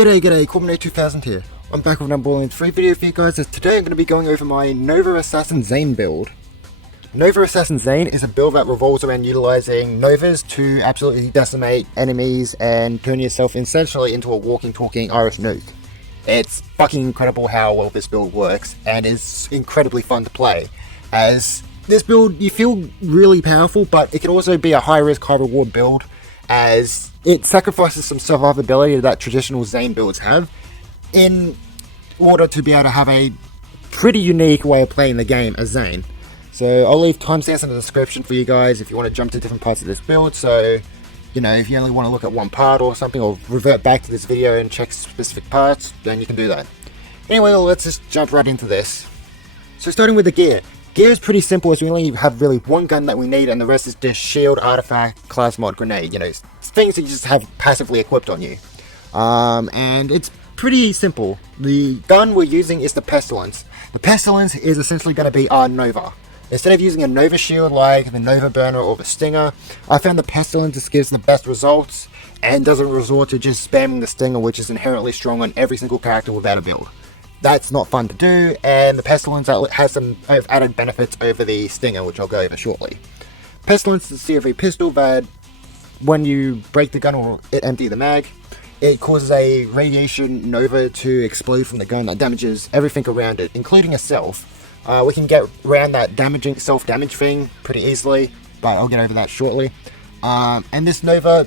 G'day, Corbin2000 here. I'm back with another Borderlands 3 video for you guys, as today I'm going to be going over my Nova Assassin Zane build. Nova Assassin Zane is a build that revolves around utilizing Novas to absolutely decimate enemies and turn yourself essentially into a walking, talking Irish nuke. It's fucking incredible how well this build works, and is incredibly fun to play, as this build, you feel really powerful, but it can also be a high-risk, high-reward build, as it sacrifices some survivability that traditional Zane builds have in order to be able to have a pretty unique way of playing the game as Zane. So I'll leave timestamps in the description for you guys if you want to jump to different parts of this build, so you know, if you only want to look at one part or something, or revert back to this video and check specific parts, then you can do that. Anyway, let's just jump right into this. So starting with the gear. Gear is pretty simple, as we only have really one gun that we need, and the rest is just shield, artifact, class mod, grenade, you know, things that you just have passively equipped on you. And it's pretty simple. The gun we're using is the Pestilence. The Pestilence is essentially going to be our Nova. Instead of using a Nova shield like the Nova Burner or the Stinger, I found the Pestilence just gives the best results and doesn't resort to just spamming the Stinger, which is inherently strong on every single character without a build. That's not fun to do, and the Pestilence has some added benefits over the Stinger, which I'll go over shortly. Pestilence is a CFV pistol that, when you break the gun or empty the mag, it causes a radiation nova to explode from the gun that damages everything around it, including itself. We can get around that damaging self-damage thing pretty easily, but I'll get over that shortly. And this Nova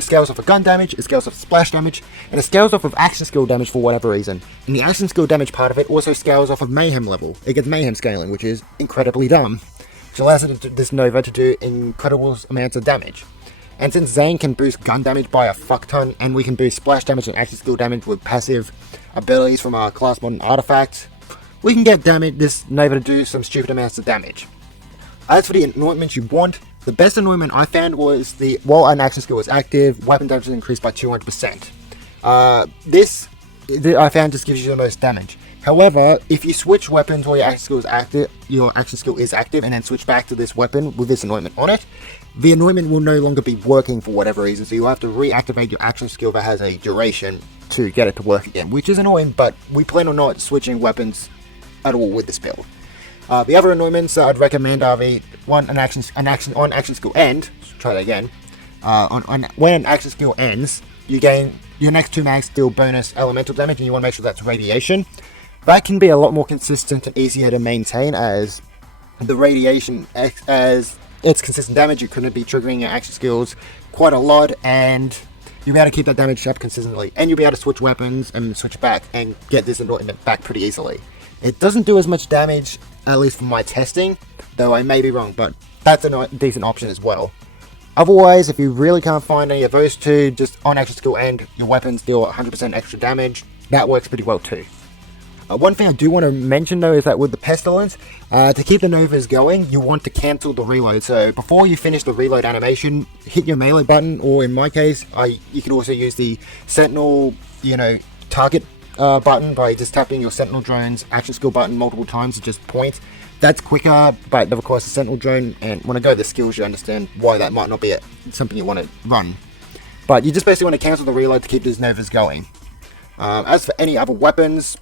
scales off of gun damage, it scales off splash damage, and it scales off of action skill damage for whatever reason. And the action skill damage part of it also scales off of mayhem level. It gets mayhem scaling, which is incredibly dumb, which allows this Nova to do incredible amounts of damage. And since Zane can boost gun damage by a fuck ton, and we can boost splash damage and action skill damage with passive abilities from our class mod and artifacts, we can get this Nova to do some stupid amounts of damage. As for the anointments you want, the best anointment I found was while an action skill is active, weapon damage is increased by 200%. This I found just gives you the most damage. However, if you switch weapons while your action skill is active, and then switch back to this weapon with this anointment on it, the anointment will no longer be working for whatever reason, so you'll have to reactivate your action skill that has a duration to get it to work again, which is annoying, but we plan on not switching weapons at all with this build. The other anointments that I'd recommend are the one, on action skill end. Try that again. When an action skill ends, you gain your next 2 mags deal bonus elemental damage, and you want to make sure that's radiation. That can be a lot more consistent and easier to maintain, as the radiation, as it's consistent damage, you couldn't be triggering your action skills quite a lot, and you'll be able to keep that damage up consistently, and you'll be able to switch weapons and switch back and get this anointment back pretty easily. It doesn't do as much damage, at least from my testing, though I may be wrong, but that's a decent option as well. Otherwise, if you really can't find any of those two, just on action skill end, your weapons deal 100% extra damage. That works pretty well too. One thing I do want to mention though is that with the Pestilence, to keep the Novas going, you want to cancel the reload. So before you finish the reload animation, hit your melee button, or in my case, you can also use the Sentinel, target button by just tapping your Sentinel drone's action skill button multiple times to just point. That's quicker, but of course the Sentinel drone, and when I go to the skills you understand why that might not be something you want to run. But you just basically want to cancel the reload to keep these Novas going. As for any other weapons,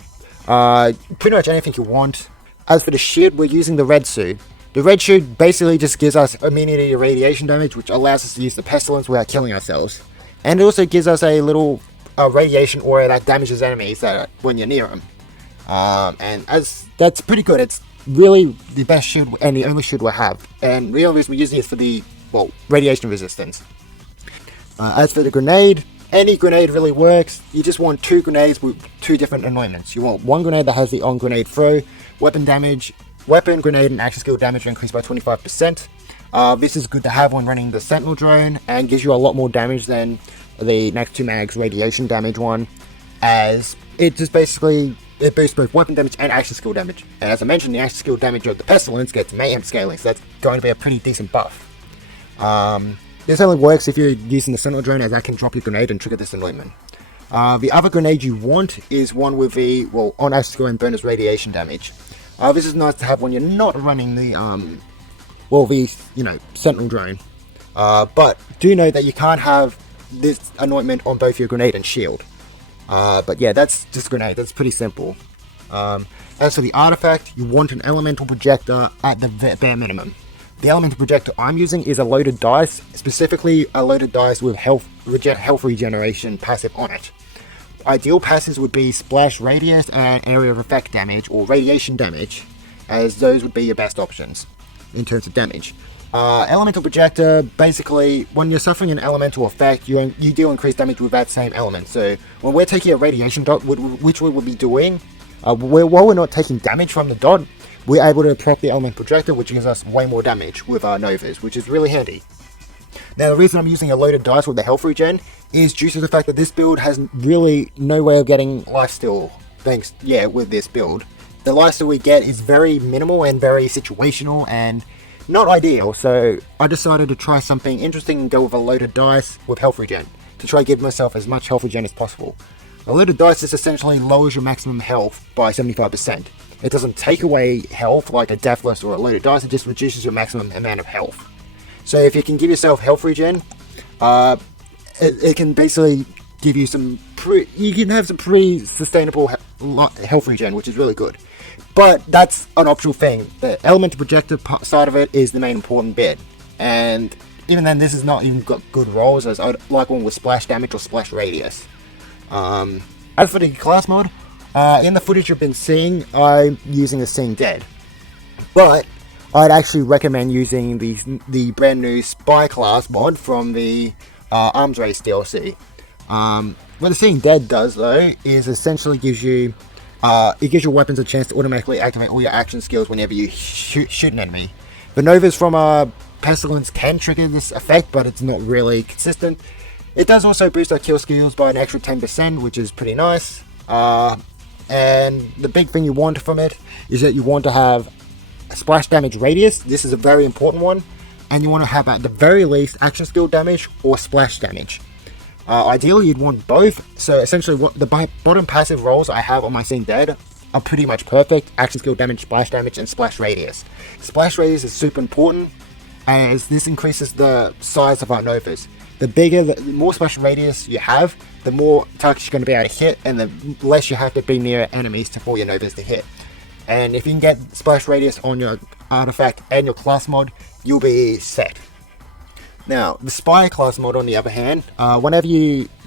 pretty much anything you want. As for the shield, we're using the red suit. The red suit basically just gives us immunity to radiation damage, which allows us to use the Pestilence without killing ourselves. And it also gives us a little radiation aura that damages enemies when you're near them. And that's pretty good. It's really the best shield and the only shield we have. And the only reason we're using it for the, radiation resistance. As for the grenade, any grenade really works. You just want 2 grenades with 2 different anointments. You want one grenade that has the on-grenade throw, weapon, grenade, and action skill damage are increased by 25%. This is good to have when running the Sentinel drone, and gives you a lot more damage than the next 2 mags radiation damage one, as it just basically, it boosts both weapon damage and action skill damage. And as I mentioned, the action skill damage of the Pestilence gets mayhem scaling, so that's going to be a pretty decent buff. This only works if you're using the Sentinel drone, as that can drop your grenade and trigger this anointment. The other grenade you want is one with the, on action skill and bonus radiation damage. This is nice to have when you're not running the, Sentinel drone. But do note that you can't have this anointment on both your grenade and shield. But yeah, that's just a grenade. That's pretty simple. As for the artifact, you want an elemental projector at the bare minimum. The elemental projector I'm using is a loaded dice, specifically a loaded dice with health regeneration passive on it. Ideal passives would be splash radius and area of effect damage or radiation damage, as those would be your best options in terms of damage. Elemental projector, basically, when you're suffering an elemental effect, you deal increased damage with that same element. So when we're taking a radiation dot, which we would be doing, while we're not taking damage from the dot, we're able to proc the elemental projector, which gives us way more damage with our novas, which is really handy. Now, the reason I'm using a loaded dice with the health regen is due to the fact that this build has really no way of getting lifesteal. With this build. The lifesteal we get is very minimal and very situational and not ideal, so I decided to try something interesting and go with a loaded dice with health regen, to try to give myself as much health regen as possible. A loaded dice just essentially lowers your maximum health by 75%. It doesn't take away health like a deathless or a loaded dice, it just reduces your maximum amount of health. So if you can give yourself health regen, it can basically give you you can have some pretty sustainable health regen, which is really good. But that's an optional thing. The elemental projector side of it is the main important bit. And even then, this has not even got good rolls, as I'd like one with splash damage or splash radius. As for the class mod, in the footage you've been seeing, I'm using the Seeing Dead. But I'd actually recommend using the brand new Spy class mod from the Arms Race DLC. What the Seeing Dead does, though, is essentially gives your weapons a chance to automatically activate all your action skills whenever you shoot an enemy. The Novas from Pestilence can trigger this effect, but it's not really consistent. It does also boost our kill skills by an extra 10%, which is pretty nice. And the big thing you want from it is that you want to have a splash damage radius. This is a very important one. And you want to have, at the very least, action skill damage or splash damage. Ideally, you'd want both. So essentially, what the bottom passive rolls I have on my Seeing Dead are pretty much perfect. Action skill damage, and splash radius. Splash radius is super important, as this increases the size of our novas. The more splash radius you have, the more targets you're going to be able to hit, and the less you have to be near enemies for your novas to hit. And if you can get splash radius on your artifact and your class mod, you'll be set. Now, the Spy class mod, on the other hand, whenever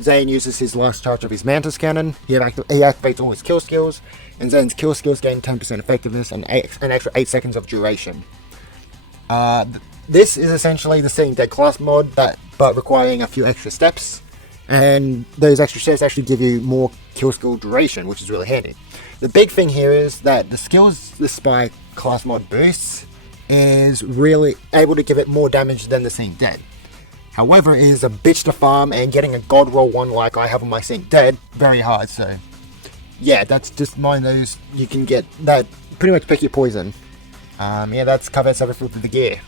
Zane uses his last charge of his Mantis cannon, he activates all his kill skills, and Zane's kill skills gain 10% effectiveness and an extra 8 seconds of duration. This is essentially the Seeing Dead class mod, but requiring a few extra steps, and those extra steps actually give you more kill skill duration, which is really handy. The big thing here is that the skills the Spy class mod boosts is really able to give it more damage than the Seeing Dead. However, it is a bitch to farm, and getting a god roll one like I have on my Seeing Dead, very hard. So yeah, that's just mind those. You can get that, pretty much pick your poison. That's covers everything for the gear.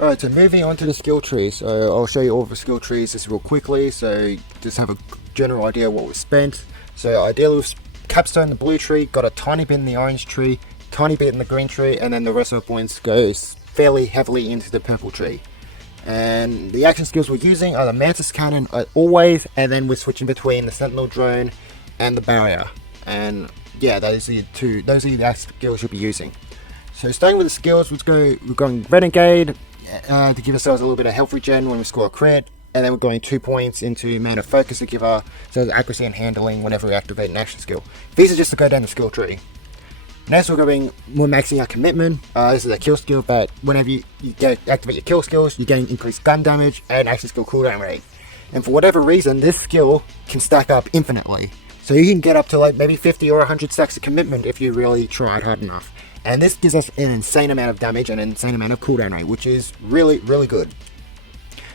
Alright, so moving on to the skill tree. So I'll show you all the skill trees just real quickly, so just have a general idea of what was spent. So ideally with Capstone, the blue tree, got a tiny bit in the orange tree, tiny bit in the green tree, and then the rest of the points goes fairly heavily into the purple tree. And the action skills we're using are the Mantis Cannon always, and then we're switching between the Sentinel Drone and the Barrier. And yeah, those are the action skills you'll be using. So starting with the skills, we're going Renegade to give ourselves a little bit of health regen when we score a crit, and then we're going 2 points into Man of Focus to give ourselves accuracy and handling whenever we activate an action skill. These are just to go down the skill tree. Next, we're maxing our commitment. This is a kill skill, but whenever you activate your kill skills, you're getting increased gun damage and action skill cooldown rate. And for whatever reason, this skill can stack up infinitely. So you can get up to like maybe 50 or 100 stacks of commitment if you really tried hard enough. And this gives us an insane amount of damage and an insane amount of cooldown rate, which is really, really good.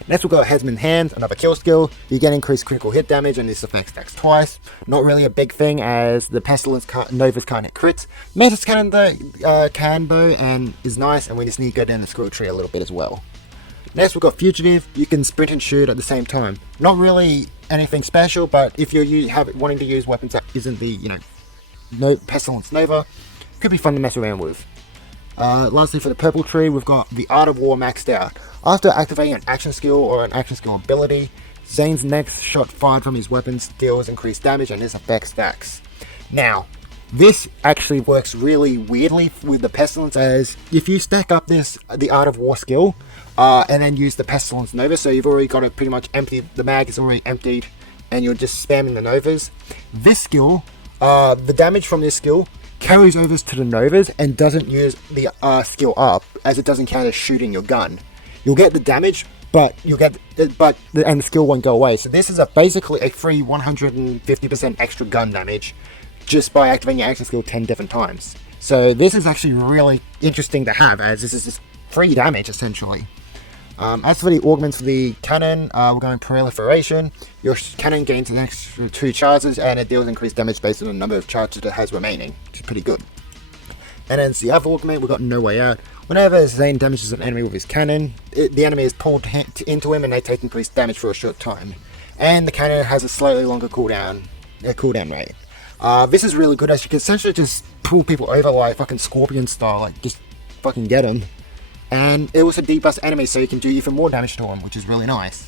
Next, we've got Headsman Hands, another kill skill. You get increased critical hit damage, and this effect stacks twice. Not really a big thing, as the Pestilence Novas can't hit crits. Mantis Cannon, though, can, though, and is nice, and we just need to go down the skill tree a little bit as well. Next, we've got Fugitive. You can sprint and shoot at the same time. Not really anything special, but if you're wanting to use weapons that isn't the, Pestilence Nova, could be fun to mess around with. Lastly, for the purple tree, we've got the Art of War maxed out. After activating an action skill or an action skill ability, Zane's next shot fired from his weapons deals increased damage and his effect stacks. Now, this actually works really weirdly with the Pestilence, as if you stack up the Art of War skill, and then use the Pestilence Nova, so you've already got it pretty much empty, the mag is already emptied, and you're just spamming the Novas. This skill, the damage from this skill carries over to the Novas and doesn't use the skill up, as it doesn't count as shooting your gun. You'll get the damage, but the skill won't go away. So this is basically a free 150% extra gun damage just by activating your action skill 10 different times. So this is actually really interesting to have, as this is just free damage essentially. As for the augments for the cannon, we're going proliferation. Your cannon gains an extra 2 charges and it deals increased damage based on the number of charges it has remaining, which is pretty good. And then the other augment, we've got No Way Out. Whenever Zane damages an enemy with his cannon, the enemy is pulled into him and they take increased damage for a short time. And the cannon has a slightly longer cooldown rate. This is really good, as you can essentially just pull people over like fucking Scorpion style, like just fucking get them. And it also debuffs enemies, so you can do even more damage to them, which is really nice.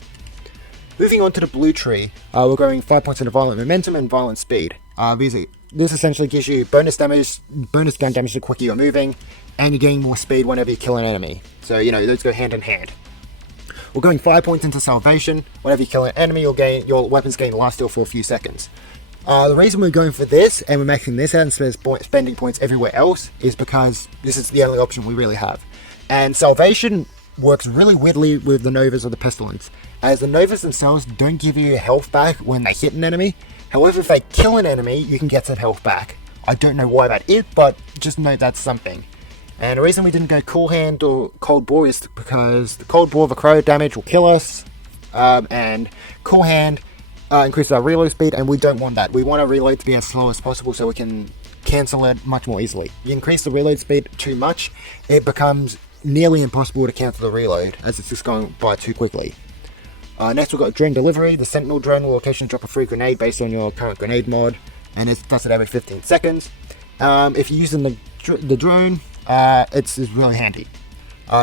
Moving on to the blue tree, we're growing 5 points into Violent Momentum and Violent Speed. This essentially gives you bonus gun damage the quicker you're moving, and you're getting more speed whenever you kill an enemy. So, those go hand in hand. We're going 5 points into Salvation. Whenever you kill an enemy, your weapons gain lifesteal for a few seconds. The reason we're going for this, and we're maxing this out instead of spending points everywhere else, is because this is the only option we really have. And Salvation works really weirdly with the Novas or the Pestilence, as the Novas themselves don't give you health back when they hit an enemy. However, if they kill an enemy, you can get some health back. I don't know why that is, but just know that's something. And the reason we didn't go Cool Hand or Cold Bore is because the Cold Bore of a Crow damage will kill us, and Cool Hand increases our reload speed, and we don't want that. We want our reload to be as slow as possible so we can cancel it much more easily. You increase the reload speed too much, it becomes nearly impossible to cancel the reload, as it's just going by too quickly. Next we've got Drone Delivery. The Sentinel drone will occasionally drop a free grenade based on your current grenade mod, and it does it every 15 seconds. If you're using the drone, it's really handy.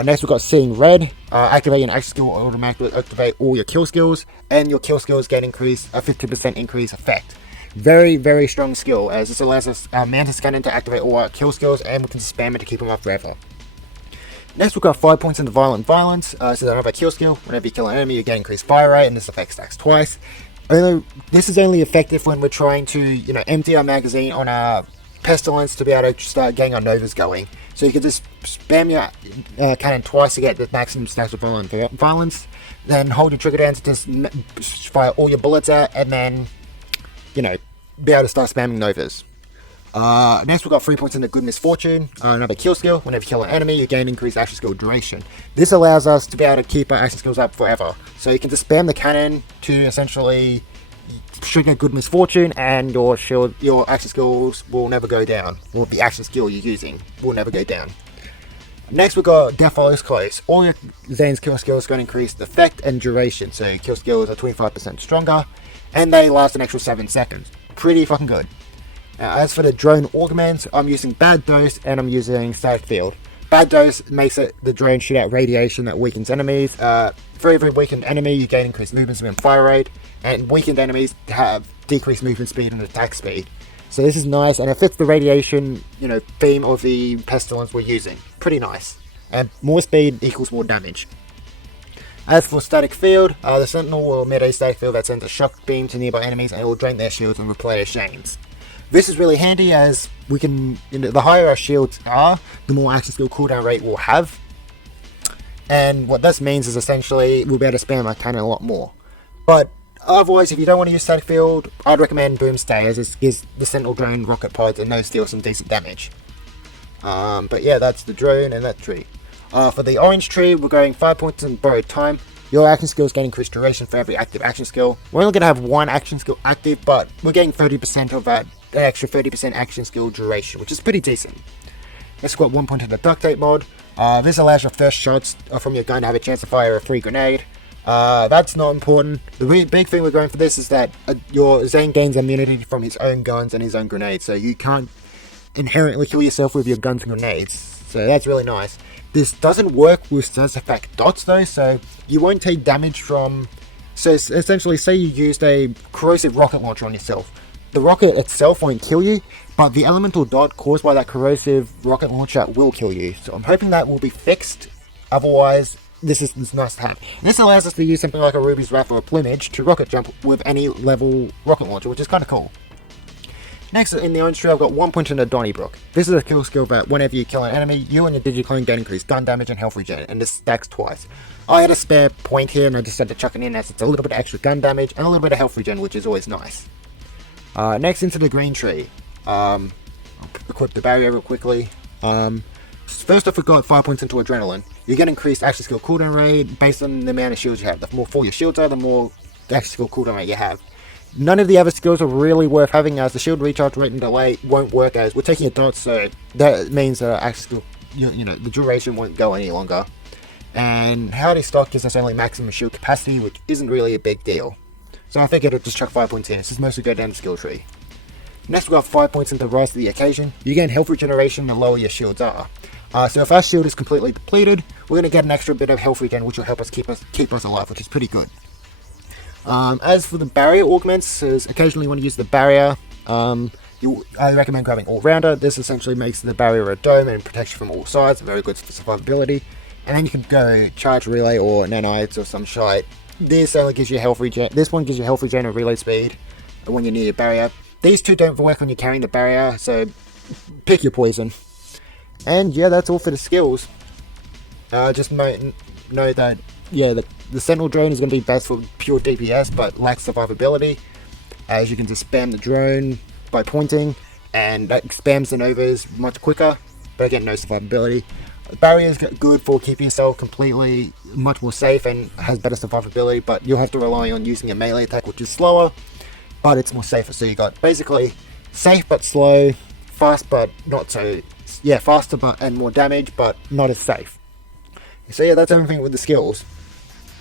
Next we've got Seeing Red. Activate an action skill will automatically activate all your kill skills, and your kill skills get a 50% increase effect. Very, very strong skill, as this allows us Mantis Cannon to activate all our kill skills, and we can spam it to keep them up forever. Next we've got 5 points into Violent Violence. So another kill skill. Whenever you kill an enemy, you get increased fire rate, and this effect stacks twice. This is only effective when we're trying to, empty our magazine on our Pestilence to be able to start getting our Novas going. So you can just spam your cannon twice to get the maximum stacks of Violence, then hold your trigger down to just fire all your bullets out, and then, be able to start spamming Novas. Next we've got 3 points into Good Misfortune, another kill skill. Whenever you kill an enemy, you gain increased action skill duration. This allows us to be able to keep our action skills up forever. So you can just spam the cannon to essentially trigger Good Misfortune, and your action skills will never go down, or the action skill you're using will never go down. Next we've got Death Follows Close. All your Zane's kill skills are going to increase the effect and duration, so kill skills are 25% stronger, and they last an extra 7 seconds. Pretty fucking good. As for the drone augments, I'm using Bad Dose and I'm using Static Field. Bad Dose makes the drone shoot out radiation that weakens enemies. For every weakened enemy, you gain increased movement speed and fire rate, and weakened enemies have decreased movement speed and attack speed. So this is nice, and it fits the radiation, theme of the Pestilence we're using. Pretty nice. And more speed equals more damage. As for Static Field, the Sentinel will emit a static field that sends a shock beam to nearby enemies, and it will drain their shields and replay their chains. This is really handy, as we can, the higher our shields are, the more action skill cooldown rate we'll have. And what this means is essentially we'll be able to spam our cannon a lot more. But otherwise, if you don't want to use Static Field, I'd recommend Boomstay, as this gives the Sentinel drone rocket pods and those deal some decent damage. But yeah, that's the drone and that tree. For the orange tree, we're going 5 points in Borrowed Time. Your action skills gain increased duration for every active action skill. We're only going to have one action skill active, but we're getting 30% of that, an extra 30% action skill duration, which is pretty decent. Next, we've got 1 point in the Duct Tape mod. This allows your first shots from your gun to have a chance to fire a free grenade. That's not important. The really big thing we're going for this is that your Zane gains immunity from his own guns and his own grenades, so you can't inherently kill yourself with your guns and grenades. So that's really nice. This doesn't work with Status Effect dots though, so you won't take damage from So essentially, say you used a corrosive rocket launcher on yourself. The rocket itself won't kill you, but the elemental dot caused by that corrosive rocket launcher will kill you. So I'm hoping that will be fixed. Otherwise, this is nice to have. And this allows us to use something like a Ruby's Wrath or a Plumage to rocket jump with any level rocket launcher, which is kind of cool. Next, in the orange tree, I've got 1 point in a Donnybrook. This is a kill skill that whenever you kill an enemy, you and your Digiclone get increased gun damage and health regen, and this stacks twice. I had a spare point here, and I just had to chuck it in as it's a little bit of extra gun damage and a little bit of health regen, which is always nice. Next, into the green tree. I'll equip the barrier real quickly. First off, we've got 5 points into Adrenaline. You get increased action skill cooldown rate based on the amount of shields you have. The more full your shields are, the more action skill cooldown rate you have. None of the other skills are really worth having, as the shield recharge rate and delay won't work, as we're taking a dot, so that means action skill, the duration won't go any longer. And Howdy Stock gives us only maximum shield capacity, which isn't really a big deal. So I figured I'd just chuck 5 points in. This is mostly go down the skill tree. Next, we've got 5 points into Rise to the Occasion. You gain health regeneration the lower your shields are. So if our shield is completely depleted, we're going to get an extra bit of health regen, which will help us keep us alive, which is pretty good. As for the barrier augments, occasionally you want to use the barrier. I recommend grabbing All-Rounder. This essentially makes the barrier a dome and protects you from all sides. Very good for survivability. And then you can go Charge Relay or Nanites or some shite. This only gives you health regen. This one gives you health regen and relay speed when you're near your barrier. These two don't work when you're carrying the barrier, so pick your poison. And yeah, that's all for the skills. Just know that the Sentinel drone is going to be best for pure DPS, but lacks survivability, as you can just spam the drone by pointing, and that spams the Novas much quicker, but again, no survivability. The barrier is good for keeping yourself completely much more safe and has better survivability, but you'll have to rely on using a melee attack, which is slower, but it's more safer. So you got basically safe but slow, fast but not so, faster and more damage, but not as safe. So yeah, that's everything with the skills.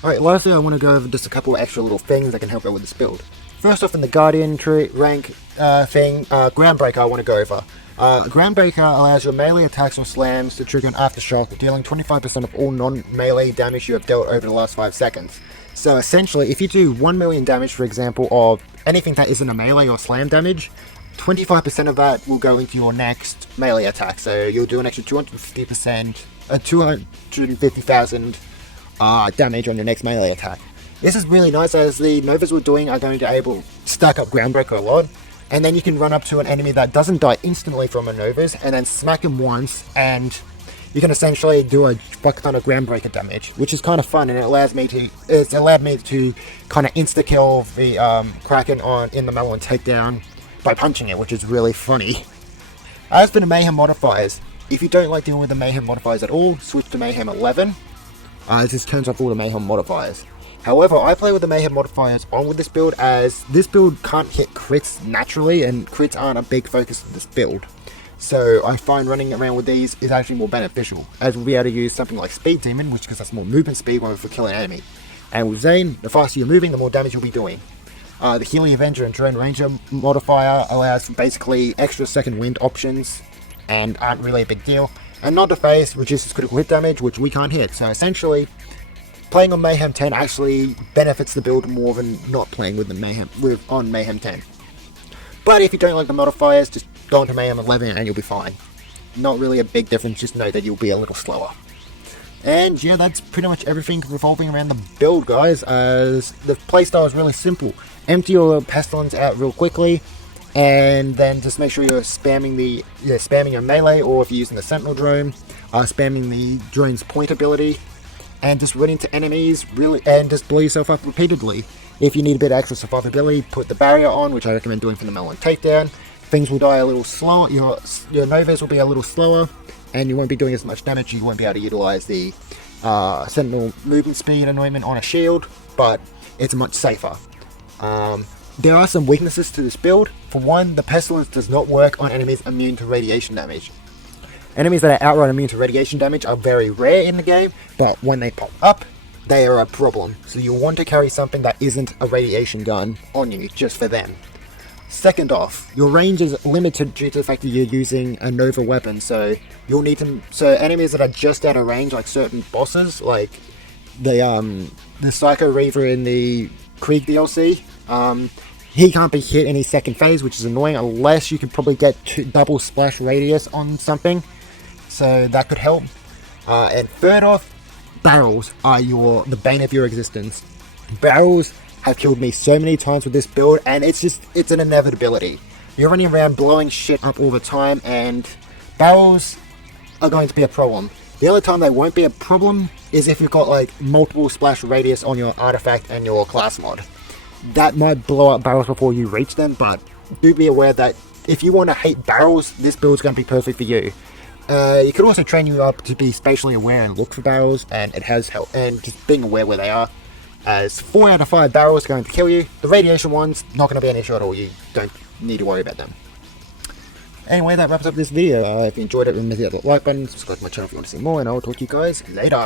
Alright, lastly I want to go over just a couple of extra little things that can help out with this build. First off, in the Guardian rank Groundbreaker I want to go over. Groundbreaker allows your melee attacks or slams to trigger an aftershock, dealing 25% of all non-melee damage you have dealt over the last 5 seconds. So essentially, if you do 1 million damage, for example, of anything that isn't a melee or slam damage, 25% of that will go into your next melee attack. So you'll do an extra 250,000 damage on your next melee attack. This is really nice, as the Novas we're doing are going to able to stack up Groundbreaker a lot, and then you can run up to an enemy that doesn't die instantly from a Novas, and then smack him once, and you can essentially do a fuck ton of Groundbreaker damage, which is kind of fun, and it's allowed me to kind of insta kill the Kraken in the Melon takedown by punching it, which is really funny. As for the Mayhem modifiers, if you don't like dealing with the Mayhem modifiers at all, switch to Mayhem 11. It just turns off all the Mayhem modifiers. However, I play with the Mayhem modifiers on with this build, as this build can't hit crits naturally, and crits aren't a big focus of this build. So I find running around with these is actually more beneficial, as we'll be able to use something like Speed Demon, which gives us more movement speed when we're killing an enemy. And with Zane, the faster you're moving, the more damage you'll be doing. The Healing Avenger and Drone Ranger modifier allows basically extra second wind options, and aren't really a big deal. And Nod to Face reduces critical hit damage, which we can't hit. So essentially, playing on Mayhem 10 actually benefits the build more than not playing with the on Mayhem 10. But if you don't like the modifiers, just go into Mayhem 11 and you'll be fine. Not really a big difference, just know that you'll be a little slower. And yeah, that's pretty much everything revolving around the build, guys, as the playstyle is really simple. Empty your Pestilence out real quickly, and then just make sure you're spamming your melee, or if you're using the Sentinel drone, spamming the drone's point ability, and just run into enemies and just blow yourself up repeatedly. If you need a bit of extra survivability, put the barrier on, which I recommend doing for the Melon takedown. Things will die a little slower, your Novas will be a little slower, and you won't be doing as much damage. You won't be able to utilize the Sentinel movement speed anointment on a shield, but it's much safer. There are some weaknesses to this build. For one, the Pestilence does not work on enemies immune to radiation damage. Enemies that are outright immune to radiation damage are very rare in the game, but when they pop up, they are a problem. So you'll want to carry something that isn't a radiation gun on you, just for them. Second off, your range is limited due to the fact that you're using a Nova weapon, so you'll need to. So enemies that are just out of range, like certain bosses, like the Psycho Reaver in the Krieg DLC. He can't be hit in his second phase, which is annoying, unless you can probably get double splash radius on something. So that could help. And third off, barrels are the bane of your existence. Barrels have killed me so many times with this build, and it's an inevitability. You're running around blowing shit up all the time, and barrels are going to be a problem. The only time they won't be a problem is if you've got like multiple splash radius on your artifact and your class mod. That might blow up barrels before you reach them, but do be aware that if you want to hate barrels, this build's going to be perfect for you. You could also train you up to be spatially aware and look for barrels, and it has helped, and just being aware where they are. As 4 out of 5 barrels are going to kill you. The radiation ones, not going to be an issue at all. You don't need to worry about them. Anyway, that wraps up this video. If you enjoyed it, remember to hit the like button, subscribe to my channel if you want to see more, and I'll talk to you guys later.